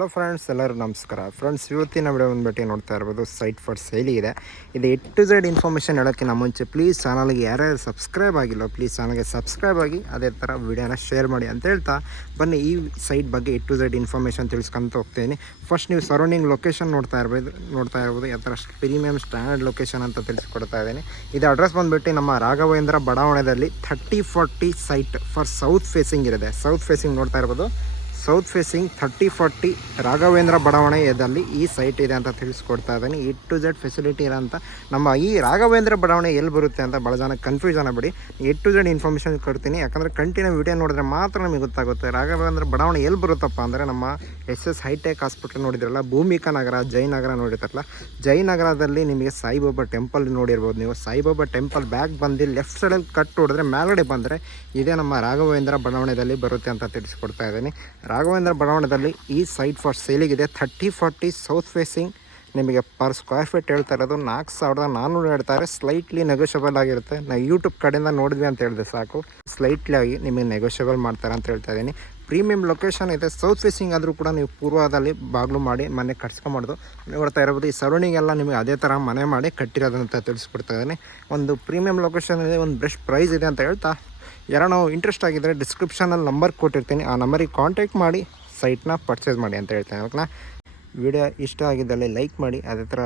Hello friends ಎಲ್ಲರೂ ನಮಸ್ಕಾರ. Friends ಇವತ್ತಿನ ವಿಡಿಯೋ ಬಂದ್ಬಿಟ್ಟು ನೋಡ್ತಾ ಇರ್ಬೋದು ಸೈಟ್ ಫಾರ್ ಇದೆ. ಇದು ಎಟ್ ಟು ಝೆಡ್ ಇನ್ಫಾರ್ಮೇಷನ್ ಹೇಳೋಕ್ಕಿಂತ ಮುಂಚೆ ಪ್ಲೀಸ್ ಚಾನಲ್ಗೆ ಯಾರ್ಯಾರು ಸಬ್ಸ್ಕ್ರೈಬ್ ಆಗಿಲ್ಲ ಪ್ಲೀಸ್ ಚಾನಲ್ಗೆ ಸಬ್ಸ್ಕ್ರೈಬ್ ಆಗಿ, ಅದೇ ಥರ ವಿಡಿಯೋನ ಶೇರ್ ಮಾಡಿ ಅಂತ ಹೇಳ್ತಾ ಬನ್ನಿ. ಈ ಸೈಟ್ ಬಗ್ಗೆ ಎಟ್ ಟು ಝೆಡ್ ಇನ್ಫಾರ್ಮೇಷನ್ ತಿಳ್ಸ್ಕೊಂತ ಹೋಗ್ತೀನಿ. ಫಸ್ಟ್ ನೀವು ಸರೌಂಡಿಂಗ್ ಲೊಕೇಶನ್ ನೋಡ್ತಾ ಇರ್ಬೋದು ನೋಡ್ತಾ ಇರ್ಬೋದು. ಯಾವ ಥರ ಪ್ರೀಮಿಯಂ ಸ್ಟ್ಯಾಂಡರ್ಡ್ ಲೊಕೇಶನ್ ಅಂತ ತಿಳಿಸ್ಕೊಡ್ತಾ ಇದ್ದೀನಿ. ಇದು ಅಡ್ರೆಸ್ ಬಂದುಬಿಟ್ಟು ನಮ್ಮ ರಾಘವೇಂದ್ರ ಬಡಾವಣೆಯಲ್ಲಿ thirty forty site for south facing ಇರುತ್ತೆ ಸೌತ್ ಫೇಸಿಂಗ್ ನೋಡ್ತಾ ಇರ್ಬೋದು. South facing thirty forty Raghavendra ಬಡಾವಣೆಯಲ್ಲಿ ಈ ಸೈಟ್ ಇದೆ ಅಂತ ತಿಳಿಸ್ಕೊಡ್ತಾ ಇದ್ದೀನಿ. ಇ ಟು ಝೆಡ್ ಫೆಸಿಲಿಟಿ ಇರೋಂಥ ನಮ್ಮ ಈ ರಾಘವೇಂದ್ರ ಬಡಾವಣೆ ಎಲ್ಲಿ ಬರುತ್ತೆ ಅಂತ ಭಾಳ ಜನ ಕನ್ಫ್ಯೂಷನ್ ಆಗ್ಬಿಡಿ ಎ ಟು ಜೆಡ್ ಇನ್ಫಾರ್ಮೇಷನ್ ಕೊಡ್ತೀನಿ. ಯಾಕಂದರೆ ಕಂಟಿನ್ಯೂ ವಿಡಿಯೋ ನೋಡಿದ್ರೆ ಮಾತ್ರ ನಮಗೆ ಗೊತ್ತಾಗುತ್ತೆ ರಾಘವೇಂದ್ರ ಬಡಾವಣೆ ಎಲ್ಲಿ ಬರುತ್ತಪ್ಪ ಅಂದರೆ ನಮ್ಮ ಎಸ್ ಎಸ್ ಹೈಟೆಕ್ ಹಾಸ್ಪಿಟಲ್ ನೋಡಿದ್ರಲ್ಲ, ಭೂಮಿಕಾ ನಗರ, ಜಯನಗರ ನೋಡಿರ್ತಾರಲ್ಲ ಜಯನಗರದಲ್ಲಿ ನಿಮಗೆ ಸಾಯಿಬಾಬಾ ಟೆಂಪಲ್ ನೋಡಿರ್ಬೋದು ನೀವು. ಸಾಯಿಬಾಬಾ ಟೆಂಪಲ್ ಬ್ಯಾಗ್ ಬಂದು ಲೆಫ್ಟ್ ಸೈಡಲ್ಲಿ ಕಟ್ ಹೊಡೆದ್ರೆ ಮೇಲ್ಗಡೆ ಬಂದರೆ ಇದೇ ನಮ್ಮ ರಾಘವೇಂದ್ರ ಬಡಾವಣೆಯಲ್ಲಿ ಬರುತ್ತೆ ಅಂತ ತಿಳಿಸ್ಕೊಡ್ತಾ ಇದ್ದೀನಿ. ರಾಘವೇಂದ್ರ ಬಡಾವಣೆಯಲ್ಲಿ ಈ ಸೈಟ್ ಫಾರ್ ಸೇಲಿಗಿದೆ ಥರ್ಟಿ ಫಾರ್ಟಿ ಸೌತ್ ಫೇಸಿಂಗ್ ನಿಮಗೆ ಪರ್ ಸ್ಕ್ವೇರ್ ಫೀಟ್ ಹೇಳ್ತಾ ಇರೋದು ನಾಲ್ಕು ಸಾವಿರದ ನಾನ್ನೂರು ಹೇಳ್ತಾರೆ. ಸ್ಲೈಟ್ಲಿ ನೆಗೋಷಿಯಬಲ್ ಆಗಿರುತ್ತೆ. ನಾ ಯೂಟ್ಯೂಬ್ ಕಡೆಯಿಂದ ನೋಡಿದ್ವಿ ಅಂತ ಹೇಳಿದೆ ಸಾಕು. ಸ್ಲೈಟ್ಲಿ ಆಗಿ ನಿಮಗೆ ನೆಗೋಷಿಯಬಲ್ ಮಾಡ್ತಾರೆ ಅಂತ ಹೇಳ್ತಾ ಇದ್ದೀನಿ. ಪ್ರೀಮಿಯಂ ಲೊಕೇಶನ್ ಇದೆ. ಸೌತ್ ಫೇಸಿಂಗ್ ಆದರೂ ಕೂಡ ನೀವು ಪೂರ್ವದಲ್ಲಿ ಬಾಗಿಲು ಮಾಡಿ ಮನೆ ಕಟ್ಸ್ಕೊಂಬಾರ್ದು. ನೋಡ್ತಾ ಇರ್ಬೋದು ಈ ಸರೌಂಡಿಂಗ್ ಎಲ್ಲ ನಿಮಗೆ ಅದೇ ಥರ ಮನೆ ಮಾಡಿ ಕಟ್ಟಿರೋದಂತ ತಿಳಿಸ್ಕೊಡ್ತಾ ಇದ್ದೀನಿ. ಒಂದು ಪ್ರೀಮಿಯಂ ಲೊಕೇಶನ್ ಇದೆ, ಒಂದು ಬೆಸ್ಟ್ ಪ್ರೈಸ್ ಇದೆ ಅಂತ ಹೇಳ್ತಾ. ಯಾರೋ ಇಂಟ್ರೆಸ್ಟ್ ಆಗಿದ್ದರೆ ಡಿಸ್ಕ್ರಿಪ್ಷನಲ್ಲಿ ನಂಬರ್ ಕೊಟ್ಟಿರ್ತೀನಿ. ಆ ನಂಬರಿಗೆ ಕಾಂಟ್ಯಾಕ್ಟ್ ಮಾಡಿ ಸೈಟ್ನ ಪರ್ಚೇಸ್ ಮಾಡಿ ಅಂತ ಹೇಳ್ತೇನೆ ಓಕೆನಾ ವಿಡಿಯೋ ಇಷ್ಟ ಆಗಿದ್ದಲ್ಲಿ ಲೈಕ್ ಮಾಡಿ, ಅದೇ ಥರ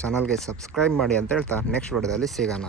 ಚಾನಲ್ಗೆ ಸಬ್ಸ್ಕ್ರೈಬ್ ಮಾಡಿ ಅಂತ ಹೇಳ್ತಾ. ನೆಕ್ಸ್ಟ್ ವಿಡಿಯೋದಲ್ಲಿ ಸಿಗೋಣ.